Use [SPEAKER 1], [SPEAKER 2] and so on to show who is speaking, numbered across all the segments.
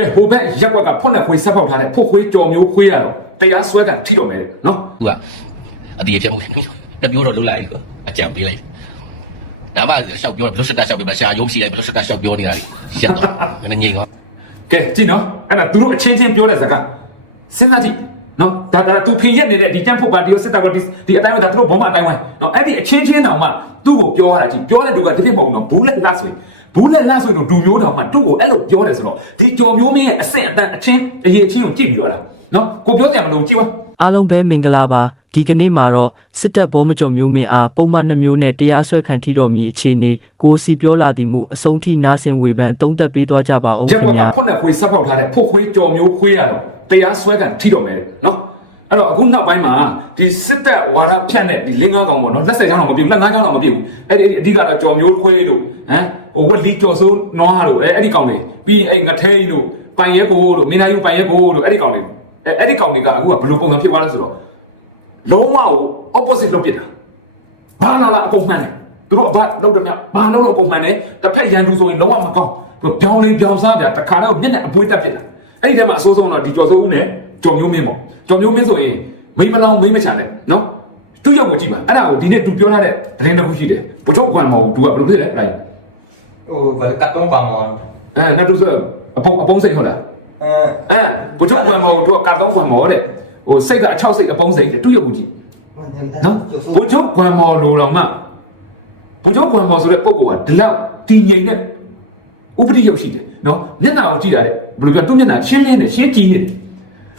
[SPEAKER 1] ကဲဟိုဘက်ရက်ကွက်ကဖွက်လက်ခွေးဆက်ပေါက်ထားတဲ့ဖို့ခွေးကြော်မျိုးခွေးရတော့တရားစွဲကန်ထိတော့မယ်နော်
[SPEAKER 2] သူကအတီးဖြစ်မှုတစ်မျိုးတော့လုံးလိုက်ကွာအကြံပေးလိုက်ဒါမှရှောက်ပြောဘယ်လိုစက်တာရှောက်ပြမရှာရုံးရှိလိုက်ဘယ်လိုစက်တာရှောက်ပြောနေတာရှက်တော့ငါငြိမ်သွား
[SPEAKER 1] ကဲကြည့်နော်အဲ့ဒါသူတို့အချင်းချင်းပြောတဲ့စကားစဉ်းစားကြည့်နော်ဒါဒါသူဖင်ရက်နေတဲ့ဒီတန်းဖို့ပါတီကိုစစ်တပ်ကဒီဒီအတိုင်းကဒါသူတို့ဘုံမအတိုင်းဝိုင်းနော်အဲ့ဒီအချင်းချင်းတောင်မှသူ့ကိုပြောရတာကြည့်ပြောတဲ့သူကတစ်ဖြစ်မဟုတ်ဘူးနော်ဘူးလက်လတ်ဆို ဘူးလက်လတ်ဆိုတော့ဒူမျိုးတောင်မှသူ့ကိုအဲ့လိုပြောတယ်ဆိုတော့ဒီကြော်မျိုးမင်းရဲ့အဆင့်အတန်းအချင်းအရေးအချင်းကိုကြည့်ပြီးတော့လားနော်ကိုပြောတယ်မလို့ကြည့်ပါ
[SPEAKER 3] အားလုံးပဲမင်္ဂလာပါဒီကနေ့မှာတော့စစ်တပ်ဘောမကြုံမျိုးမင်းအားပုံမှန်နှမျိုးနဲ့တရားစွဲခံထိတော်မူအခြေအနေကိုစီပြောလာသည်မူအဆုံးထိနာဆင်ဝေဖန်သုံးသပ်ပေးသွားကြပါဦး
[SPEAKER 1] ရက်
[SPEAKER 3] ခင်
[SPEAKER 1] ကွက်က
[SPEAKER 3] ဗျာ
[SPEAKER 1] ဖွက်လက်ခွေးဆက်ပေါက်ထားတဲ့ဖို့ခွေးကြော်မျိုးခွေးရတော့တရားစွဲကန်ထိတော့မယ်နော်အဲ့တော့အခုနောက်ပိုင်းမှာဒီစစ်တပ်ဝါဒဖြန့်တဲ့ဒီလင်းကားကောင်ပေါ့နော်လက်ဆက်ချောင်းတော့မပြဘူးလက်ငါးချောင်းတော့မပြဘူးအဲ့ဒီအဓိကတော့ကြော်မျိုးခွေးတို့ဟမ်ဟို ဝက်လီကြော်စိုးနွားတို့အဲ့အဲ့ဒီကောင်တွေပြီးရင်အဲ့ငထိန်တို့ပိုင်ရဲကိုတို့မင်းသားယူပိုင်ရဲကိုတို့အဲ့ဒီကောင်တွေအဲ့အဲ့ဒီကောင်တွေကအခုကဘယ်လိုပုံစံဖြစ်သွားလဲဆိုတော့လုံးဝကို opposite လုပ်ပြတာဘာလာလာအကုန်မှန်တယ်သူတို့အဘလောက်တယ်မြဘာလို့လို့အကုန်မှန်တယ်တစ်ဖက်ရန်သူဆိုရင်လုံးဝမကောင်းသူပြောင်းလေးပြောင်းစားပြတခါတော့မျက်နှာအပွေးတက်ဖြစ်လာအဲ့ဒီထဲမှာအဆိုးဆုံးတော့ဒီကျော်စိုးဦးနဲ့ကျော်မျိုးမင်းပေါ့ကျော်မျိုးမင်းဆိုရင်မိမလောင်မိမချန်တယ်နော်သူ့ရောက်ကိုကြည့်ပါအဲ့ဒါကိုဒီနေ့သူပြောထားတဲ့သတင်းတစ်ခုရှိတယ်ဘုချုပ်ကွမ်မဟုတ်သူကဘယ်လိုဖြစ်လဲအဲ့ဒါ
[SPEAKER 4] ဟိုဘယ်ကတ်တုံးပါမော
[SPEAKER 1] အဲငါတို့ဆိုအပုံအပုံစိတ်ဟုတ်လား
[SPEAKER 4] အဲ
[SPEAKER 1] အဲဘုချုပ်ကွမ်မဟုတ်သူကကတော့ကွမ်မောတဲ့ဟိုစိတ်ကအချောက်စိတ်အပုံစိတ်တဲ့သူ့ရောက်ကိုကြည့်နော်ဘုံချုပ်ကွမ်မော်လိုတော့မှဘုံချုပ်ကွမ်မော်ဆိုတဲ့ပုံကဒီလောက်တည်ငြိမ်တဲ့ဥပဒေရုပ်ရှိတယ်နော်မျက်နှာကိုကြည့်ရတဲ့ဘယ်လိုပြောသူ့မျက်နှာရှင်းလင်းတယ်ရှင်းကြည့်နေတယ်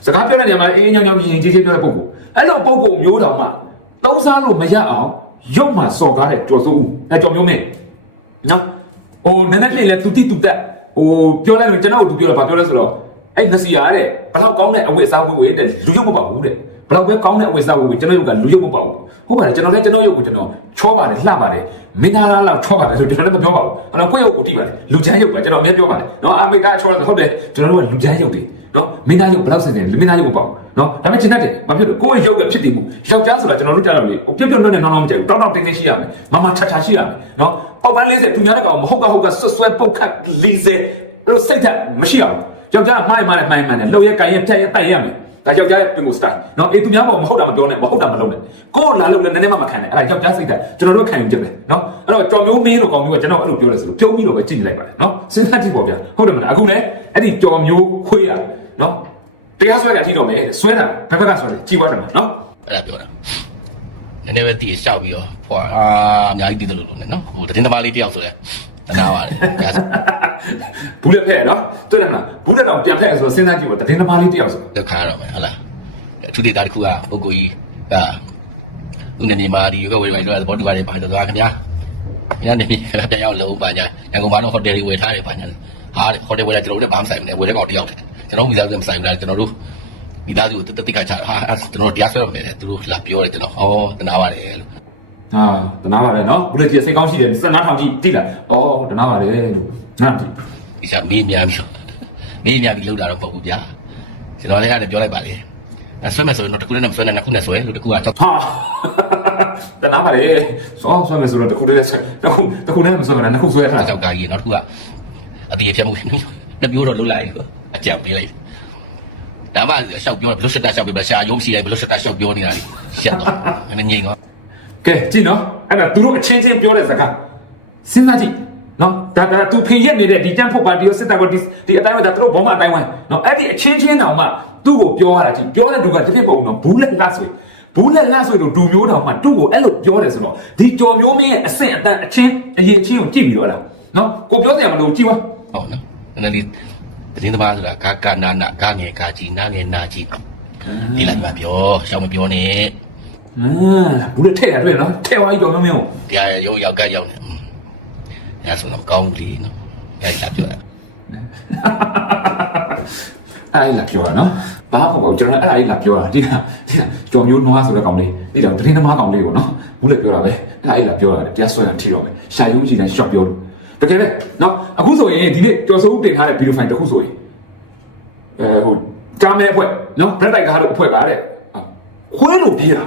[SPEAKER 1] စကားပြောတဲ့နေရာမှာအေးအေးညောင်ညောင်ရင်ကြီးကြီးပြောတဲ့ပုံကအဲ့လိုပုံကမျိုးတော်မှသုံးစားလို့မရအောင်ရုပ်မှစော်ကားတဲ့ကြော်စိုးဦးအဲကြော်မျိုးမင်းနော် ဟိုနည်းနည်းလေးလဲသူတိတူတက်ဟိုပြောလိုက်လို့ကျွန်တော်တို့ပြောတာဗာပြောလဲဆိုတော့အဲ့ငစီရတဲ့ဘလောက်ကောင်းတဲ့အဝတ်အစားဝတ်ဝတ်တဲ့လူရုပ်မပါဘူးတဲ့ဘလောက်ပဲကောင်းတဲ့အဝတ်စားဝတ်ဝတ်ကျွန်တော်ရုပ်ကလူရုပ်မပေါ့ဘူးဟုတ်ပါတယ်ကျွန်တော်လည်းကျွန်တော်ရုပ်ကိုကျွန်တော်ချောပါတယ်လှပါတယ်မင်းသားလားလောက်ချောပါတယ်ဆိုကျွန်တော်လည်းမပြောပါဘူးအဲ့တော့ကိုယ့်ရုပ်ကိုတိပါတယ်လူချမ်းရုပ်ပဲကျွန်တော်အမြဲပြောပါတယ်နော်အမေကချောတယ်ဟုတ်တယ်ကျွန်တော်တို့ကလူချမ်းရုပ်တွေနော်မင်းသားရုပ်ဘလောက်စင်တယ်မင်းသားရုပ်မပေါ့ နော်ဒါပေမဲ့ကျွန်တတ်တယ်မဖြစ်လို့ကိုယ့်ရုပ်ကဖြစ်တည်မှုယောက်ျားဆိုတာကျွန်တော်တို့ကြားတော့လေပြပြလွတ်နဲ့နောင်းနောင်းမကြိုက်ဘူးတောင်းတောင်းတင်းတင်းရှိရမယ်မမချာချာရှိရမယ်နော်အောက်ပန်း40သူများတဲ့ကောင်မဟုတ်ကဟုတ်ကဆွဆွဲပုတ်ခတ်40အဲ့လိုစိတ်ဓာတ်မရှိအောင်ယောက်ျားမှားရမှားတယ်မှန်မှန်တယ်လှုပ်ရဲကန်ရဲဖြတ်ရဲတိုက်ရမယ်ဒါယောက်ျားရဲ့ပြင်ကိုစတိုင်နော်အေးသူများပေါ်မဟုတ်တာမပြောနဲ့မဟုတ်တာမလုပ်နဲ့ကိုယ်လာလို့လည်းနည်းနည်းမှမခံနဲ့အဲ့ဒါယောက်ျားစိတ်ဓာတ်ကျွန်တော်တို့ခံယူကြတယ်နော်အဲ့တော့ကြော်မျိုးမင်းလို့ကောင်မျိုးကကျွန်တော်အဲ့လိုပြောတယ်ဆိုလို့ပြုံးပြီးတော့ပဲကြည့်နေလိုက်ပါတယ်နော်စဉ်းစားကြည့်ပေါ့ဗျာဟုတ်တယ်မလားအခုလည်းအဲ့ဒီကြော်မျိုးခွေးရနော် တရားစွဲတာကြည့်တော့မယ်ဆွဲတာဘယ်ဘက်ကဆွဲလဲကြည့်ပါတော့နော်
[SPEAKER 2] အဲ့ဒါပြောတာနည်းနည်းပဲတီးရှောက်ပြီးတော့ဖွာအာအများကြီးတည်တယ်လို့လို့နော်ဟိုတင်းသမားလေးတယောက်ဆိုလဲတနာပါတယ်ဒါဆို
[SPEAKER 1] ဘူးလက်ဖက်နော်တွေ့တယ်မလားဘူးလက်တော့ပြန်ဖက်ဆိုတော့စဉ်းစားကြည့်ပါတည်င်းသမားလေးတယောက်ဆို
[SPEAKER 2] ဒုက္ခရတော့မယ်ဟုတ်လားအထူးဒေတာတစ်ခုကပုဂ္ဂိုလ်ကြီးကသူနေနေမှာဒီရုပ်ဝေးပိုင်းတော့ဘောတူပါတယ်ပါတော့ခင်ဗျာညနေပြီပြန်ရောက်လုံးပါညာရန်ကုန်မှာတော့ဟိုတယ်တွေဝယ်ထားတယ်ပါညာဟာဟိုတယ်ဝယ်လာကျွန်တော်တို့လည်းဘာမှဆိုင်ဘူးလေဝယ်တဲ့ကောင်တယောက်တယ် ကျွန်တော်မိသားစုမဆိုင်ဘူးလားကျွန်တော်တို့မိသားစုကိုတတိကချဟာကျွန်တော်တရားဆွဲရမယ်သူတို့လာပြောတယ်ကျွန်တော်ဟောတနာပါတယ်လို့
[SPEAKER 1] ဟာတနာပါတယ်နော်ဘူးလက်ကြီးစိတ်ကောင်းရှိတယ်15ထောင်ကြည့်တိလားဩတနာပါတယ်လို့နားကြည့်
[SPEAKER 2] ဒီစားမေးများပြီးမေးများပြီးလောက်တာတော့မဟုတ်ဘူးဗျာကျွန်တော်လည်းအဲ့ဒါပြောလိုက်ပါလေအဲဆွဲမယ်ဆိုရင်တော့တစ်ခုနဲ့မဆွဲနဲ့နှစ်ခုနဲ့ဆွဲလို့တစ်ခုကကြောက်
[SPEAKER 1] ဟာတနာပါလေစောဆွဲမယ်ဆိုတော့တခုတည်းဆွဲတခုတခုနဲ့မဆွဲနဲ့နှစ်ခုဆွဲထား
[SPEAKER 2] ကြောက်ကာကြီးနောက်တစ်ခုကအတီးဖြတ်မှုနှစ်မျိုးတော့လုံးလိုက် အကြံပေးလိုက်ဒါမှရှောက်ပြောဘယ်လိုစက်တာရှောက်ပြဘရှာရုံးရှိလိုက်ဘယ်လိုစက်တာရှောက်ပြောနေတာလေရှက်တော့ငါငြိမ်တော့
[SPEAKER 1] ကဲကြည့်နော်အဲ့ဒါသူတို့အချင်းချင်းပြောတဲ့စကားစဉ်းစားကြည့်နော်ဒါဒါသူဖင်ရက်နေတဲ့ဒီတန်းဖို့ပါတီကိုစစ်တပ်ကဒီဒီအတိုင်းပဲဒါသူတို့ဘောမအတိုင်းဝိုင်းနော်အဲ့ဒီအချင်းချင်းတောင်မှသူ့ကိုပြောရတာကြည့်ပြောတဲ့သူကတစ်ဖြစ်ပုံတော့ဘူးလက်လတ်ဆွေဘူးလက်လတ်ဆွေတို့ဒူမျိုးတောင်မှသူ့ကိုအဲ့လိုပြောတယ်ဆိုတော့ဒီကြော်မျိုးမင်းရဲ့အဆင့်အတန်းအချင်းအရင်ချင်းကိုကြည့်ပြီးတော့လားနော်ကိုပြောစရာမလိုကြည့်ပါ
[SPEAKER 2] ဟုတ်နော်နည်းန ည်းတင်းသမားဆိုတာကာကနာနာကာငယ်ကာကြီးနာငယ်နာကြီးဒီလိုက်မှာပြောရှောက်မပြောနဲ့
[SPEAKER 1] အာဘူးလက်ထည့်ရတွေ့နော်ထည့်သွားပြီးကြော်မျိုးမင်းကို
[SPEAKER 2] တရားရုံးရောက်ကရောက်နေအဲဆိုတော့ကောင်းပြီနော်အဲလာပြောတာ
[SPEAKER 1] အဲ့ဒါပြောတာနော်ဘာမှမဟုတ်ဘူးကျွန်တော်အဲ့ဒါကြီးလာပြောတာဒီကဒီကကြော်မျိုးနွားဆိုတဲ့ကောင်လေးဒီတော့တရင်သမားကောင်လေးကိုနော်ဘူးလည်းပြောတာပဲအဲ့ဒါကြီးလာပြောတာတရားဆွဲတာထိတော့မယ်ရှာယုံရှိတိုင်းရှော့ပြောလို့ တကယ်ပဲနော်အခုဆိုရင်ဒီနေ့ကြော်စိုးတင်ထားတဲ့ဗီဒီယိုဖိုင်တစ်ခုဆိုရင်အဲဟိုကြားမဲအဖွဲ့နော်ဘရက်တိုက်ကားတို့အဖွဲ့ကားတဲ့ခွဲလို့ပြေးတာ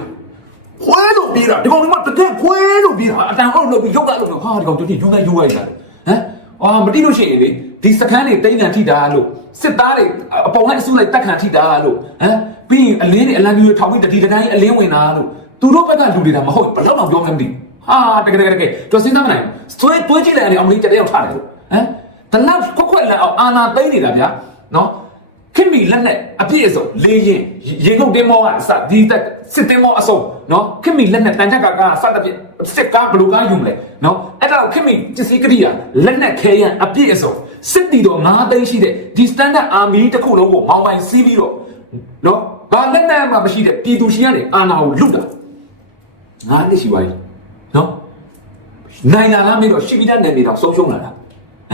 [SPEAKER 1] ခွဲလို့ပြေးတာဒီကောင်ကတကယ်ခွဲလို့ပြေးတာအတန်အောက်လို့ပြီးရုပ်ကလို့ဟာဒီကောင်တူတီယူတိုင်းယူလိုက်တာဟမ်ဩအော်မတိလို့ရှိရင်လေဒီစကန်းတွေတိတ်ခံထိတာလို့စစ်သားတွေအပေါ်လိုက်အစုလိုက်တက်ခံထိတာလို့ဟမ်ပြီးရင်အလင်းတွေအလံမျိုးထောင်ပြီးတတိတတိုင်းအလင်းဝင်တာလို့သူတို့ဘက်ကလူတွေကမဟုတ်ဘယ်တော့မှပြောမှမသိ ဟာတကယ်တကယ်တကယ်တော်စင်းသားမနိုင်စွဲတွဲကြည့်လိုက်ရင်အောင်လေးတက်တဲ့အောင်ထားတယ်လို့ဟမ်တလောက်ခွက်ခွက်လက်အောင်အာနာသိမ့်နေတာဗျာနော်ခင်မီလက်နဲ့အပြည့်အစုံလေးရင်ရေကုန်တင်းမောကအစဒီတက်စစ်တင်းမောအစုံနော်ခင်မီလက်နဲ့တန်ချက်ကကားစတဲ့ပြစစ်ကားဘလူကားယူမလဲနော်အဲ့ဒါတော့ခင်မီပစ္စည်းကရိယာလက်နဲ့ခဲရန်အပြည့်အစုံစစ်တီတော်9သိန်းရှိတဲ့ဒီ standard army တစ်ခုလုံးကိုမောင်းပိုင်စီးပြီးတော့နော်ဘာလက်နဲ့မှမရှိတဲ့ပြည်သူရှိရတယ်အာဏာကိုလွတ်တာငါနှစ်ရှိပါပြီ နော်နိုင်လာလားမေးတော့ရှိပြီးသားနယ်မြေတော့ဆုံးရှုံးလာတာဟ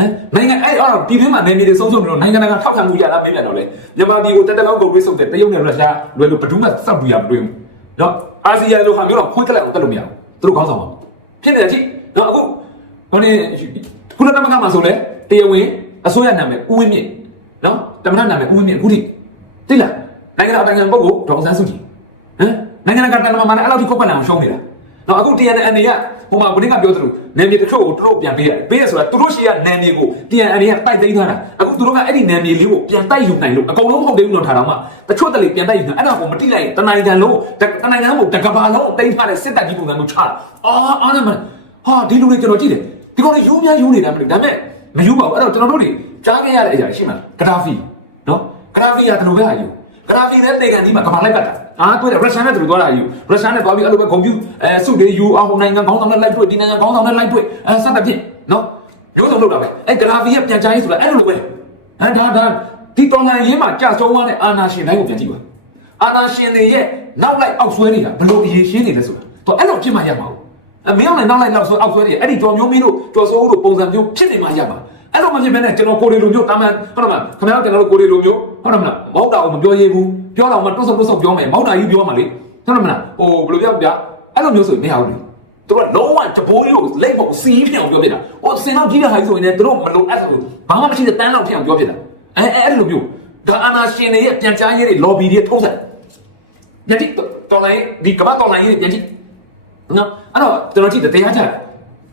[SPEAKER 1] မ်နိုင်ငံအဲ့အဲ့တော့ပြည်တွင်းမှာနယ်မြေတွေဆုံးရှုံးနေတော့နိုင်ငံတကာထောက်ခံမှုရလားမေးပြန်တော့လေမြန်မာပြည်ကိုတက်တက်လောက်ကိုတွေးဆုံတဲ့တရုတ်နဲ့ရုရှားလွယ်လို့ဘယ်သူမှစောက်ပြရမတွေ့ဘူးနော်အာဆီယံလိုဟာမျိုးတော့ခွင့်တက်လိုက်အောင်တက်လို့မရဘူးသူတို့ခေါင်းဆောင်ပါဖြစ်နေတယ်ကြည့်နော်အခုဟိုနေကုလသမဂ္ဂမှာဆိုလဲတရားဝင်အစိုးရနာမည်ဦးဝင်းမြင့်နော်တမန်နာမည်ဦးဝင်းမြင့်အခုထိသိလားနိုင်ငံတော်အတိုင်ခံပုဂ္ဂိုလ်ဒေါက်တာဆန်းစုကြည်ဟမ်နိုင်ငံကတန်တမာမှာလည်းအဲ့လောက်ထိကောက်ပတ်လာအောင်ရှုံးနေတာ နော်အခု TNN အနေကဟိုမှာဘုရင်ကပြောသလိုနယ်မြေတစ်ချို့ကိုသူတို့ပြန်ပေးရတယ်ပေးရဆိုတာသူတို့ရှိရနယ်မြေကို TNN ကတိုက်သိမ်းထားတာအခုသူတို့ကအဲ့ဒီနယ်မြေလေးကိုပြန်တိုက်ယူနိုင်လို့အကုန်လုံးမဟုတ်သေးဘူးတော့ထားတော့မှတချို့တလေပြန်တိုက်ယူနိုင်အဲ့ဒါကိုမတိလိုက်ရင်တနိုင်ငံလုံးတနိုင်ငံလုံးကိုတကဘာလုံးတိမ်းထားတဲ့စစ်တပ်ကြီးပုံစံမျိုးချတာအာအားနေမဟာဒီလူတွေကျွန်တော်ကြည့်တယ်ဒီကောင်တွေယူများယူနေတာမလို့ဒါပေမဲ့မယူပါဘူးအဲ့တော့ကျွန်တော်တို့တွေကြားခဲ့ရတဲ့အရာရှိမှဂရာဖီနော်ဂရာဖီကတလူပဲဟာယူ ဂရာဖီနဲ့တေကန်ဒီမှာကမ္ဘာလိုက်ပတ်တာအားတွေ့တယ်ရုရှားနဲ့တူသွားတာယူရုရှားနဲ့သွားပြီးအဲ့လိုပဲကွန်ပျူအဲစုတွေယူအောင်နိုင်ငံခေါင်းဆောင်နဲ့လိုက်တွေ့ဒီနိုင်ငံခေါင်းဆောင်နဲ့လိုက်တွေ့အဲစတဲ့ဖြစ်နော်မျိုးစုံလုပ်တာပဲအဲဂရာဖီရဲ့ပြန်ချရေးဆိုတာအဲ့လိုပဲအဲဒါဒါဒီတော်လိုင်းရင်းမှာကြာဆုံးသွားတဲ့အာနာရှင်တိုင်းကိုပြန်ကြည့်ပါအာနာရှင်တွေရဲ့နောက်လိုက်အောက်ဆွဲနေတာဘလို့အရေးရှင်းနေလဲဆိုတာတော့အဲ့လိုဖြစ်မှရမှာဟုတ်အမင်းအောင်လည်းနောက်လိုက်နောက်ဆွဲအောက်ဆွဲနေအဲ့ဒီကြော်မျိုးမင်းတို့ကြော်စိုးတို့ပုံစံမျိုးဖြစ်နေမှရမှာ အဲ့လိုမဖြစ်ဘဲနဲ့ကျွန်တော်ကိုရီလိုမျိုးတာမန်ဟုတ်တယ်မလားခင်ဗျားတို့ကျွန်တော်တို့ကိုရီလိုမျိုးဟုတ်တယ်မလားမဟုတ်တာကိုမပြောရဘူးပြောတော့မှတွတ်ဆုပ်တွတ်ဆုပ်ပြောမယ်မောက်တာကြီးပြောမှလေဟုတ်တယ်မလားဟိုဘယ်လိုပြောပြအဲ့လိုမျိုးဆိုရင်မရဘူးလေသူတို့ကလုံးဝတဘိုးကြီးကိုလက်ဖို့စီးပြောင်ပြောပြတာဟိုစင်တော့ကြီးတဲ့ဟာကြီးဆိုရင်လည်းသူတို့မလို့အဲ့ဆိုဘာမှမရှိတဲ့တန်းလောက်ဖြစ်အောင်ပြောပြတာအဲအဲ့လိုမျိုးဒါအာနာရှင်တွေရဲ့ပြန်ကြားရေးတွေ lobby တွေထုံးစံညတိတော်လိုက်ဒီကမ္ဘာတော်လိုက်ရေးညတိနော်အဲ့တော့ကျွန်တော်ကြည့်တယ်တရားကြတယ်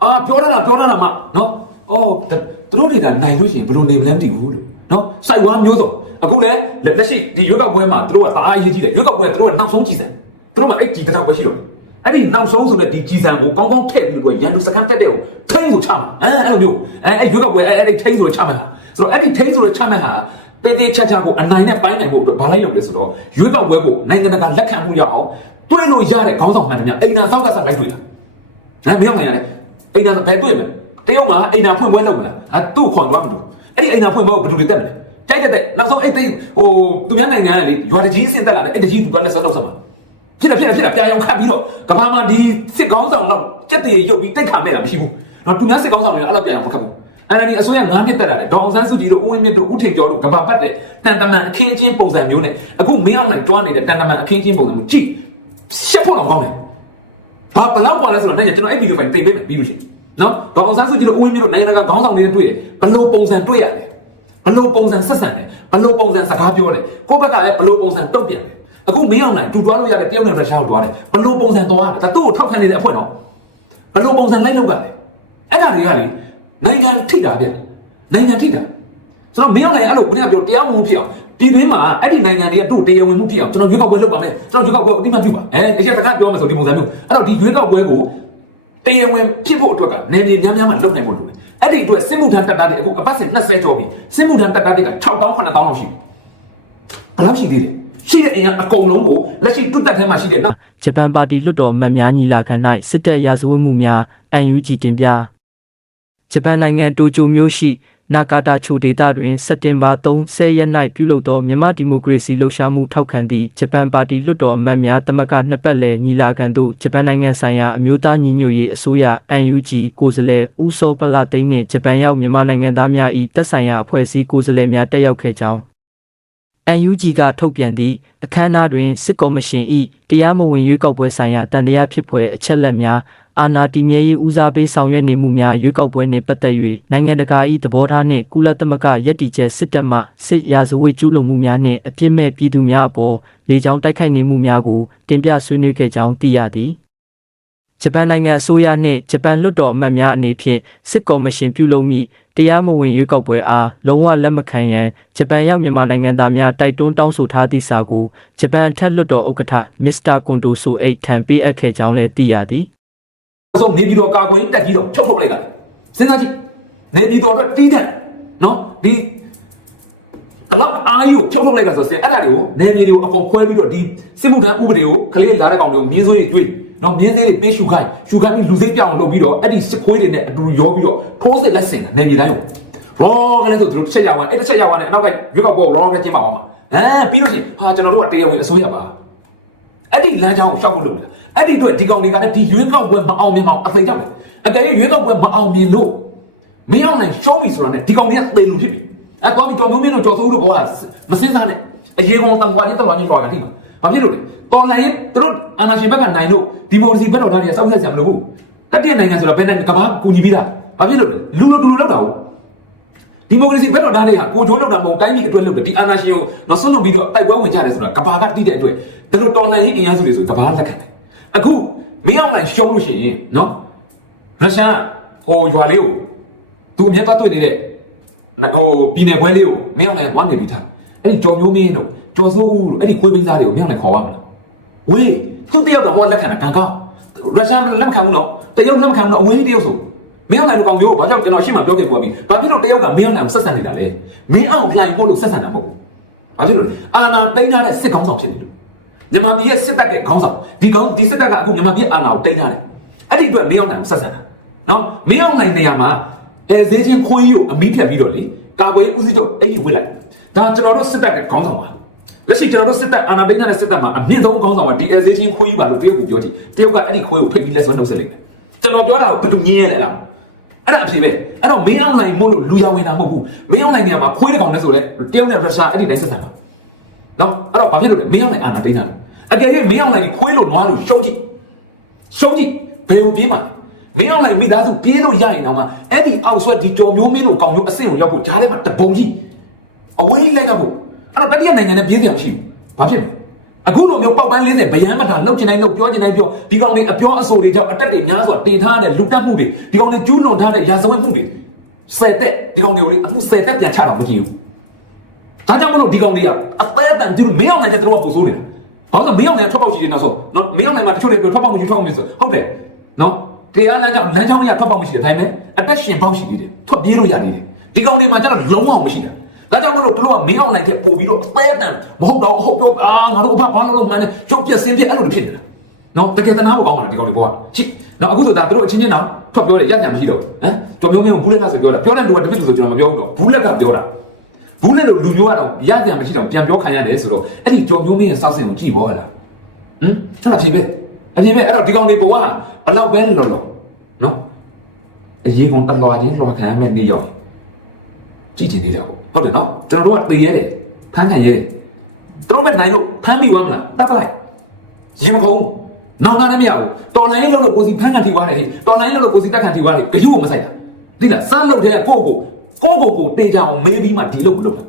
[SPEAKER 1] အာပြောရတာပြောရတာမှနော်အော်သူ တို့တွေကနိုင်လို့ရှိရင်ဘယ်လိုနေမလဲမသိဘူးလို့နော်စိုက်ဝါမျိုးစုံအခုလည်းလက်ရှိဒီရွက်ောက်ပွဲမှာသူတို့ကတအားရေးကြည့်တယ်ရွက်ောက်ပွဲသူတို့ကနောက်ဆုံးကြည့်စံသူတို့ကအဲ့ဒီတစ်ထောက်ပဲရှိတော့အဲ့ဒီနောက်ဆုံးဆိုတဲ့ဒီကြည်စံကိုကောင်းကောင်းထည့်ပြီးတော့ရန်သူစကန်တက်တဲ့ကိုထိန်းဆိုချမှာအဲအဲ့လိုမျိုးအဲအဲ့ရွက်ောက်ပွဲအဲ့အဲ့ထိန်းဆိုချမှာဆိုတော့အဲ့ဒီထိန်းဆိုချမှာဟာတေးသေးချာချာကိုအနိုင်နဲ့ပိုင်းနိုင်ဖို့အတွက်ဘာလိုက်လုပ်လဲဆိုတော့ရွေးကောက်ပွဲကိုနိုင်ငံတကာလက်ခံမှုရအောင်တွဲလို့ရတဲ့ခေါင်းဆောင်မှန်တယ်များအိမ်နာဆောက်ကစားလိုက်တွေ့တာ။ဒါမရောက်နိုင်ရတယ်။အိမ်နာဘယ်တွေ့မလဲ။ တရုတ်မှာအိမ်နာဖွင့်ပွဲလုပ်မလား။ဟာသူ့ခွန်သွားမလို့။အဲ့ဒီအိမ်နာဖွင့်ပွဲကိုဘယ်သူတွေတက်မလဲ။တိုက်တက်တက်နောက်ဆုံးအဲ့တိတ်ဟိုသူများနိုင်ငံကလေရွာတကြီးအစင်တက်လာတယ်အဲ့တကြီးသူကလည်းဆက်လုပ်စမှာ။ဖြစ်တယ်ဖြစ်တယ်ဖြစ်တယ်ပြန်အောင်ခတ်ပြီးတော့ကဘာမှဒီစစ်ကောင်းဆောင်တော့စက်တည်းရုပ်ပြီးတိတ်ခါမဲ့တာမရှိဘူး။တော့သူများစစ်ကောင်းဆောင်တွေအဲ့လိုပြန်အောင်မခတ်ဘူး။အဲ့ဒါဒီအစိုးရ9နှစ်တက်လာတယ်ဒေါအောင်ဆန်းစုကြည်တို့ဦးဝင်းမြင့်တို့ဦးထင်ကျော်တို့ကဘာပတ်တဲ့တန်တမန်အခင်းချင်းပုံစံမျိုးနဲ့အခုမင်းအောင်နိုင်တွားနေတဲ့တန်တမန်အခင်းချင်းပုံစံမျိုးကြည့်ရှက်ဖို့တော့ကောင်းတယ်ဘာဘလောက်ပေါ်လဲဆိုတော့နိုင်ကျွန်တော်အဲ့ဗီဒီယိုဖိုင်တင်ပေးမယ်ပြီးလို့ရှိရင် နော်ဒေါအောင်ဆန်းစုကြည်တို့ဦးဝင်းမြင့်တို့နိုင်ငံတကာခေါင်းဆောင်တွေနဲ့တွေ့တယ်ဘလို့ပုံစံတွေ့ရတယ်ဘလို့ပုံစံဆက်ဆံတယ်ဘလို့ပုံစံစကားပြောတယ်ကိုယ့်ဘက်ကလည်းဘလို့ပုံစံတုံ့ပြန်တယ်အခုမင်းအောင်နိုင်တူတွားလို့ရတဲ့တယောက်နဲ့ရုရှားကိုတွားတယ်ဘလို့ပုံစံတွားတယ်ဒါသူ့ကိုထောက်ခံနေတဲ့အဖွဲ့နော်ဘလို့ပုံစံလိုက်လုပ်ရတယ်အဲ့ဒါတွေကလေနိုင်ငံထိတာဗျနိုင်ငံထိတာဆိုတော့မင်းအောင်နိုင်အဲ့လိုခုနကပြောတရားဝင်မှုဖြစ်အောင်ဒီဘေးမှာအဲ့ဒီနိုင်ငံတွေကတို့တရားဝင်မှုဖြစ်အောင်ကျွန်တော်ရွေးကောက်ပွဲလုပ်ပါမယ်ကျွန်တော်ရွေးကောက်ပွဲအတိမတ်ပြုပါအဲအချက်တကပြောမယ်ဆိုဒီပုံစံမျိုးအဲ့တော့ဒီရွေးကောက်ပွဲကို တရားဝင်ဖြစ်ဖို့အတွက်ကနေပြည်များများမှလုပ်နိုင်ဖို့လိုတယ်အဲ့ဒီအတွက်စစ်မှုထမ်းတပ်သားတွေအခုအပတ်စဉ်20ကျော်ပြီစစ်မှုထမ်းတပ်သားတွေက6000 9000လောက်ရှိပြီဘယ်လောက်ရှိသေးလဲရှိတဲ့အင်အားအကုန်လုံးကိုလက်ရှိတွတ်တက်ထဲမှာရှိတဲ့နောက်
[SPEAKER 3] ဂျပန်ပါတီလွှတ်တော်အမတ်များညီလာခံ၌စစ်တပ်ရာဇဝတ်မှုများ UNG တင်ပြဂျပန်နိုင်ငံတိုကျိုမြို့ရှိ နာကာတာချိုဒေတာတွင်စက်တင်ဘာ30ရက်၌ပြုလုပ်သောမြန်မာဒီမိုကရေစီလှုပ်ရှားမှုထောက်ခံသည့်ဂျပန်ပါတီလွှတ်တော်အမတ်များတမကနှစ်ပတ်လည်ညီလာခံသို့ဂျပန်နိုင်ငံဆိုင်ရာအမျိုးသားညီညွတ်ရေးအစိုးရ UNG ကိုယ်စားလှယ်ဦးစောပလသိန်းနှင့်ဂျပန်ရောက်မြန်မာနိုင်ငံသားများ၏တက်ဆိုင်ရာအဖွဲ့အစည်းကိုယ်စားလှယ်များတက်ရောက်ခဲ့ကြောင်း UNG ကထုတ်ပြန်သည့်အခမ်းအနားတွင်စစ်ကော်မရှင်၏တရားမဝင်ရွေးကောက်ပွဲဆိုင်ရာတန်တရားဖြစ်ဖွယ်အချက်အလက်များ အာဏာတည်မြဲရေးဦးစားပေးဆောင်ရွက်နေမှုများရွေးကောက်ပွဲနှင့်ပတ်သက်၍နိုင်ငံတကာ၏သဘောထားနှင့်ကုလသမဂ္ဂယက်တီချက်စစ်တပ်မှစစ်ရာဇဝတ်ကျူးလွန်မှုများနှင့်အပြစ်မဲ့ပြည်သူများအပေါ်လေကြောင်းတိုက်ခိုက်နေမှုများကိုတင်ပြဆွေးနွေးခဲ့ကြောင်းသိရသည်ဂျပန်နိုင်ငံအစိုးရနှင့်ဂျပန်လွှတ်တော်အမတ်များအနေဖြင့်စစ်ကော်မရှင်ပြုလုပ်မိတရားမဝင်ရွေးကောက်ပွဲအားလုံးဝလက်မခံရန်ဂျပန်ရောက်မြန်မာနိုင်ငံသားများတိုက်တွန်းတောင်းဆိုထားသည့်စာကိုဂျပန်အထက်လွှတ်တော်ဥက္ကဋ္ဌမစ္စတာကွန်တိုဆိုအိတ်ထံပေးအပ်ခဲ့ကြောင်းလည်းသိရသည်
[SPEAKER 1] ဆိုနေပြီးတော့ကာကွယ်တက်ပြီးတော့ချုပ်ထုတ်လိုက်တာစဉ်းစားကြည့်နေပြီးတော့တီးတဲ့နော်ဒီအလောက်အာယူချုပ်ထုတ်လိုက်တာဆိုစင်အဲ့ဒါတွေကိုနေပြည်တော်အကုန်ခွဲပြီးတော့ဒီစစ်မှုထမ်းဥပဒေကိုကလေးလာတဲ့ကောင်တွေကိုမြင်းစိုးတွေတွေ့နော်မြင်းသေးတွေပေးရှူခိုင်းရှူခိုင်းပြီးလူစိတ်ပြောင်းလုပ်ပြီးတော့အဲ့ဒီစစ်ခွေးတွေနဲ့အတူရောပြီးတော့ထိုးစစ်လက်ဆင်တာနေပြည်တိုင်းကိုရောကလေးဆိုသူတို့တစ်ချက်ရောက်သွားအဲ့တစ်ချက်ရောက်သွားတယ်အနောက်ကရွေးကောက်ပွဲကိုရောကကျင်းပါအောင်ပါဟမ်ပြီးလို့ရှိရင်ဟာကျွန်တော်တို့ကတရားဝင်အစိုးရပါအဲ့ဒီလမ်းကြောင်းကိုရှောက်ဖို့လုပ်နေတာ အဲ့ဒီအတွက်ဒီကောင်တွေကလည်းဒီရွေးကောက်ပွဲမအောင်မြင်အောင်အသိကြောက်တယ်အကယ်၍ရွေးကောက်ပွဲမအောင်မြင်လို့မင်းအောင်နိုင်ရှော့ပြီဆိုတာနဲ့ဒီကောင်တွေကသေလူဖြစ်ပြီအဲ့တော့ဒီတော်မျိုးမင်းတို့ကြော်စိုးတို့ဘောကမစင်းစားနဲ့အရေးကောင်တန်ခွာရေးတော်ချင်းတော်ကတိမှာဘာဖြစ်လို့လဲတော်လိုင်းရင်သူတို့အာဏာရှင်ဘက်ကနိုင်လို့ဒီမိုကရေစီဘက်တော်သားတွေကစောက်ဆက်ကြမလို့ဘူးတတိယနိုင်ငံဆိုတာဘယ်နဲ့ကဘာကူညီပြီးသားဘာဖြစ်လို့လဲလူလိုတူလိုလောက်တာဟုတ်ဒီမိုကရေစီဘက်တော်သားတွေကကိုချိုးလောက်တာမဟုတ်တိုင်းပြည်အတွက်လုပ်တယ်ဒီအာဏာရှင်ကိုနော်ဆွတ်လုပ်ပြီးတော့တိုက်ပွဲဝင်ကြတယ်ဆိုတာကဘာကတိတဲ့အတွက်သူတို့တော်လှန်ရေးအင်အားစုတွေဆိုကဘာလက်ခံတယ် အခုမင်းအောင်လိုက်ရှုံးလို့ရှိရင်နော်ရုရှားဟိုရွာလေးကိုသူအမြဲတမ်းတွေ့နေတဲ့ဟိုပြည်နယ်ခွဲလေးကိုမင်းအောင်လိုက်ဝမ်းနေပြီးထားအဲ့ဒီကြော်မျိုးမင်းတို့ကြော်စိုးဦးတို့အဲ့ဒီခွေးပင်းသားတွေကိုမင်းအောင်လိုက်ခေါ်ပါမလားဝေးသူတယောက်တော့ဟောလက်ခံတာကံကောင်းရုရှားလက်မခံဘူးနော်တရုတ်လက်မခံဘူးနော်အဝေးတရုတ်ဆိုမင်းအောင်နိုင်လူကောင်မျိုးဘာကြောင့်ကျွန်တော်ရှင်းမှပြောခဲ့ပေါ်ပြီဘာဖြစ်လို့တယောက်ကမင်းအောင်နိုင်ကိုဆက်ဆံနေတာလဲမင်းအောင်ပြန်ပို့လို့ဆက်ဆံတာမဟုတ်ဘူးဘာဖြစ်လို့လဲအာနာတိန်းထားတဲ့စစ်ကောင်းဆောင်ဖြစ်နေလို့ မြန်မာပြည်ရဲ့စစ်တပ်ရဲ့ခေါင်းဆောင်ဒီကောင်ဒီစစ်တပ်ကအခုမြန်မာပြည်အာနာကိုတိန်းထားတယ်အဲ့ဒီအတွက်မင်းအောင်နိုင်ကိုဆက်ဆံတာနော်မင်းအောင်နိုင်နေရာမှာအဲဈေးချင်းခွေးကြီးကိုအမီးဖြတ်ပြီးတော့လေကာကွယ်ဦးစီးချုပ်အဲ့ဒီဝစ်လိုက်ဒါကျွန်တော်တို့စစ်တပ်ရဲ့ခေါင်းဆောင်ပါလက်ရှိကျွန်တော်တို့စစ်တပ်အာဏာသိမ်းတဲ့စစ်တပ်မှာအမြင့်ဆုံးခေါင်းဆောင်ကဒီအဲဈေးချင်းခွေးကြီးပါလို့တရုတ်ကပြောကြည့်တရုတ်ကအဲ့ဒီခွေးကိုဖိတ်ပြီးလက်ဆွဲနှုတ်ဆက်လိုက်တယ်ကျွန်တော်ပြောတာကိုဘယ်လိုညင်းရလဲလားအဲ့ဒါအဖြစ်ပဲအဲ့တော့မင်းအောင်နိုင်မို့လို့လူရောင်ဝင်တာမဟုတ်ဘူးမင်းအောင်နိုင်နေရာမှာခွေးတစ်ကောင်နဲ့ဆိုလဲတရုတ်နဲ့ရုရှားအဲ့ဒီတိုင်းဆက်ဆံတာ နော်အဲ့တော့ဘာဖြစ်လို့လဲမင်းအောင်နိုင်အာဏာသိမ်းတာလဲအကယ်၍မင်းအောင်နိုင်ခွေးလို့နွားလို့ရှုံးကြည့်ရှုံးကြည့်ဘယ်လိုပြေးမှာမင်းအောင်နိုင်မိသားစုပြေးလို့ရရင်တော့မှအဲ့ဒီအောက်ဆွဲဒီကြော်မျိုးမင်းတို့ကောင်မျိုးအဆင့်ကိုရောက်ဖို့ဂျားထဲမှာတပုံကြီးအဝေးလိုက်ရဖို့အဲ့တော့တတိယနိုင်ငံနဲ့ပြေးစရာမရှိဘူးဘာဖြစ်လဲအခုလိုမျိုးပေါက်ပန်း40ဗယန်းမထာလှုပ်ချင်တိုင်းလှုပ်ပြောချင်တိုင်းပြောဒီကောင်တွေအပြောအဆိုတွေကြောင့်အတက်တွေများစွာတင်ထားတဲ့လူတက်မှုတွေဒီကောင်တွေကျူးလွန်ထားတဲ့ရာဇဝတ်မှုတွေဆယ်တက်ဒီကောင်တွေကိုလေအခုဆယ်တက်ပြန်ချတော့မကြည့်ဘူး ဒါကြောင့်မလို့ဒီကောင်တွေကအသေးအတန်သူတို့မင်းအောင်နိုင်တဲ့သူတို့ကပို့ဆိုးနေတာဘာလို့လဲမင်းအောင်နိုင်ထွက်ပေါက်ရှိတယ်နောက်ဆိုနော်မင်းအောင်နိုင်မှာတချို့တွေပြောထွက်ပေါက်မရှိထွက်ပေါက်မရှိဆိုဟုတ်တယ်နော်တရားလမ်းကြောင်းလမ်းကြောင်းရထွက်ပေါက်မရှိတယ်ဒါပေမဲ့အသက်ရှင်ပေါက်ရှိသေးတယ်ထွက်ပြေးလို့ရနေတယ်ဒီကောင်တွေမှာကျတော့လုံးဝမရှိတာဒါကြောင့်မလို့တို့ကမင်းအောင်နိုင်တဲ့ပို့ပြီးတော့အသေးအတန်မဟုတ်တော့ဟုတ်ပြောအာငါတို့အဖဘာလို့လို့မှန်းနေချုပ်ပြက်စင်းပြက်အဲ့လိုဖြစ်နေတာနော်တကယ်တနာဖို့ကောင်းပါလားဒီကောင်တွေဘောကချစ်နော်အခုဆိုဒါတို့အချင်းချင်းတော့ထွက်ပြောတယ်ရကြမရှိတော့ဟမ်ကြော်မျိုးမျိုးဘူးလက်ကဆိုပြောတာပြောတဲ့လူကတပည့်လူဆိုကျွန်တော်မပြောဘူးတော့ဘူးလက်ကပြောတာ ဘူးနဲ့လို့လူမျိုးကတော့ရကြံမရှိတော့ပြန်ပြောခံရတယ်ဆိုတော့အဲ့ဒီကြော်မျိုးမင်းရဲ့စောက်စင်ကိုကြည့်ပေါ်လာဟမ်ကျွန်တော်ဖြေပဲအပြင်ပဲအဲ့တော့ဒီကောင်တွေပေါ်ကဘလောက်ပဲလော်လော်နော်အရေးကောင်တလွာချင်းလွာခံရမဲ့နေရောက်ကြည့်ချင်သေးတယ်ဟုတ်တယ်နော်ကျွန်တော်တို့ကတည်ရဲတယ်ဖမ်းခံရဲတယ်တို့မဲ့နိုင်လို့ဖမ်းမိသွားမလားတတ်ပလိုက်ရင်မကုန်နောက်ကနေမရဘူးတော်လိုင်းလို့လို့ကိုစီဖမ်းခံထိသွားတယ်တော်လိုင်းလို့လို့ကိုစီတက်ခံထိသွားတယ်ဂယုကိုမဆိုင်တာဒီလားစမ်းလို့တဲ့ကိုကို ကိုကိုကိုတေးကြအောင်မေးပြီးမှဒီလို့မလုပ်တာ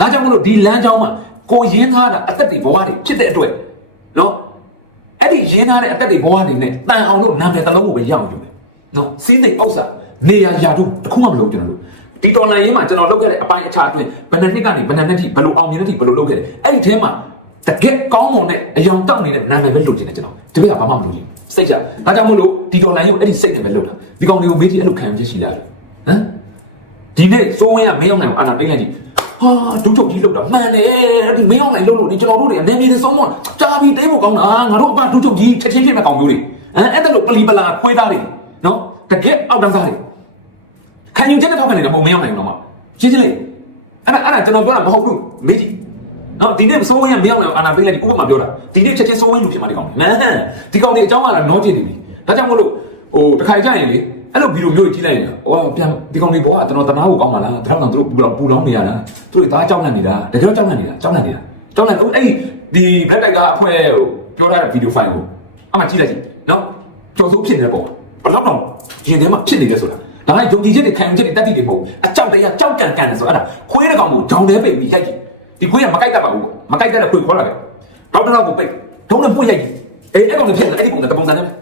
[SPEAKER 1] ဒါကြောင့်မလို့ဒီလမ်းကြောင်းမှာကိုရင်းထားတာအသက်တွေဘဝတွေဖြစ်တဲ့အတွက်နော်အဲ့ဒီရင်းထားတဲ့အသက်တွေဘဝတွေနဲ့တန်အောင်လို့နာမည်တစ်လုံးကိုပဲရအောင်ယူတယ်နော်စင်းစိတ်ဥစ္စာနေရာယာတုတစ်ခုမှမလုပ်ကျွန်တော်တို့ဒီတော်လိုင်းရင်းမှာကျွန်တော်လုပ်ခဲ့တဲ့အပိုင်းအခြားအတွင်းဘယ်နှစ်နှစ်ကနေဘယ်နှစ်နှစ်ထိဘယ်လိုအောင်မြင်တဲ့ထိဘယ်လိုလုပ်ခဲ့တယ်အဲ့ဒီထဲမှာတကယ်ကောင်းမွန်တဲ့အယောင်တောက်နေတဲ့နာမည်ပဲလုပ်ချင်တယ်ကျွန်တော်တပည့်ကဘာမှမလုပ်ချင်ဘူးစိတ်ကြဒါကြောင့်မို့လို့ဒီဒေါ်လာရုပ်အဲ့ဒီစိတ်နဲ့ပဲလုပ်တာဒီကောင်တွေကိုမေးကြည့်အဲ့လိုခံရချက်ရှိလာတယ်ဟမ် ဒီနေ့စိုးဝင်းကမင်းအောင်နိုင်ကိုအာနာပိတ်လိုက်ကြည့်ဟာဒုချုပ်ကြီးလုပ်တာမှန်တယ်အဲ့ဒီမင်းအောင်နိုင်လုပ်လို့ဒီကျွန်တော်တို့တွေအနေနဲ့နေဆုံးမကြာပြီတိတ်ဖို့ကောင်းတာငါတို့အပဒုချုပ်ကြီးချက်ချင်းဖြစ်မဲ့ကောင်မျိုးတွေဟမ်အဲ့ဒါလို့ပလီပလာခွဲသားတွေနော်တကယ်အောက်တန်းသားတွေခံယူချက်နဲ့ထောက်ခံနေတာမဟုတ်မင်းအောင်နိုင်တော့မှရှင်းရှင်းလေးအဲ့ဒါအဲ့ဒါကျွန်တော်ပြောတာမဟုတ်ဘူးမေးကြည့်နော်ဒီနေ့စိုးဝင်းကမရောက်အောင်အာနာပေးလိုက်ဒီဥပမာပြောတာဒီနေ့ချက်ချင်းစိုးဝင်းလူဖြစ်မှာဒီကောင်မှန်ဒီကောင်တွေအကြောင်းကတော့နောကျင်နေပြီဒါကြောင့်မို့လို့ဟိုတစ်ခါကြရင်လေ အဲ့လိုဗီဒီယိုမျိုးကြီးကြည့်လိုက်ရင်ဟောပြန်ဒီကောင်တွေဘောကကျွန်တော်တနာဖို့ကောင်းပါလားဒါတော့သူတို့ပူလောင်ပူလောင်နေရတာသူတို့သားကြောက်နေနေတာတကယ်ကြောက်နေနေတာကြောက်နေနေတာကြောက်နေအဲ့ဒီဘက်တိုက်ကအဖွဲ့ဟိုပြောထားတဲ့ဗီဒီယိုဖိုင်ကိုအမှကြည့်လိုက်ကြည့်နော်ကြော်စိုးဖြစ်နေတဲ့ပုံဘယ်တော့တော့ရင်ထဲမှာဖြစ်နေလဲဆိုတာဒါကယုံကြည်ချက်တွေခံယူချက်တွေတတ်တည်တွေမဟုတ်အကြောက်တရားကြောက်ကန်ကန်တယ်ဆိုအဲ့ဒါခွေးတဲ့ကောင်ကိုဂျောင်းတဲပိတ်ပြီးရိုက်ကြည့်ဒီခွေးကမကြိုက်တတ်ပါဘူးမကြိုက်တဲ့ခွေးခေါ်လာတယ်တောက်တော့ကိုပိတ်ထုံးနဲ့ပွင့်ရိုက်အေးအဲ့ကောင်လည်းဖြစ်တယ်အဲ့ဒီပုံနဲ့တပုံစံနဲ့နော်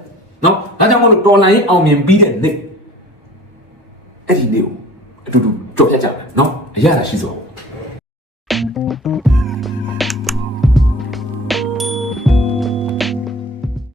[SPEAKER 1] ဒါကြောင့်မလို့တော်လိုင်းအောင်မြင်ပြီးတဲ့နေ့အဲ့ဒီနေ့ကိုအတူတူကြော်ဖြတ်ကြမယ်နော်အရသာရှိစော